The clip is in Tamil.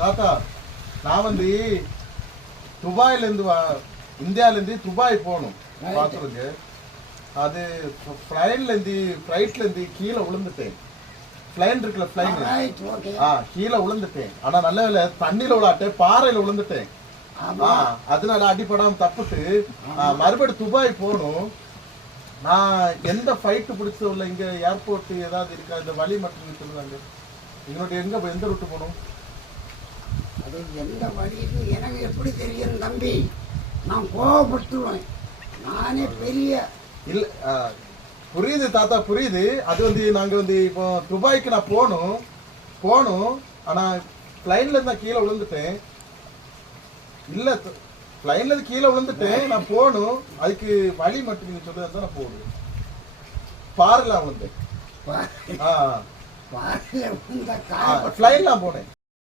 தாத்தா நான் வந்து துபாயில இருந்து இந்தியால இருந்து துபாய் போகணும் பாக்குறதுக்கு. அது ஃபிளைட்ல இருந்து கீழே விழுந்துட்டேன். பிளைன் இருக்குல்ல பிளைன், கீழே விழுந்துட்டேன். ஆனா நல்ல வேலை தண்ணியில விளாட்டேன், பாறையில விழுந்துட்டேன். அதனால அடிப்படாம தப்பிட்டு மறுபடியும் துபாய் போகணும். நான் எந்த ஃபிளைட் பிடிச்சது இல்லை, இங்க ஏர்போர்ட் ஏதாவது இருக்கா? இந்த வழி மட்டும் சொல்லுவாங்க. எங்களுடைய எந்த ரூட்டு போகணும்? அது எந்த வழின்னு எனக்கு எப்படி தெரியும் தம்பி? நான் கோவப்பட்டுருவேன். நானே பெரிய இல்ல புரியுது தாத்தா, புரியுது. அது வந்து நாங்க வந்து இப்போ துபாய்க்கு நான் போகணும். ஆனா பிளைன்ல இருந்து கீழே விழுந்துட்டேன். இல்ல பிளைன்ல இருந்து கீழே விழுந்துட்டேன். நான் போகணும், அதுக்கு வழி மட்டும் நீங்க சொல்றது நான் போகணும். பாறைலாம் விழுந்தேன். பிளைன்ல போனேன்.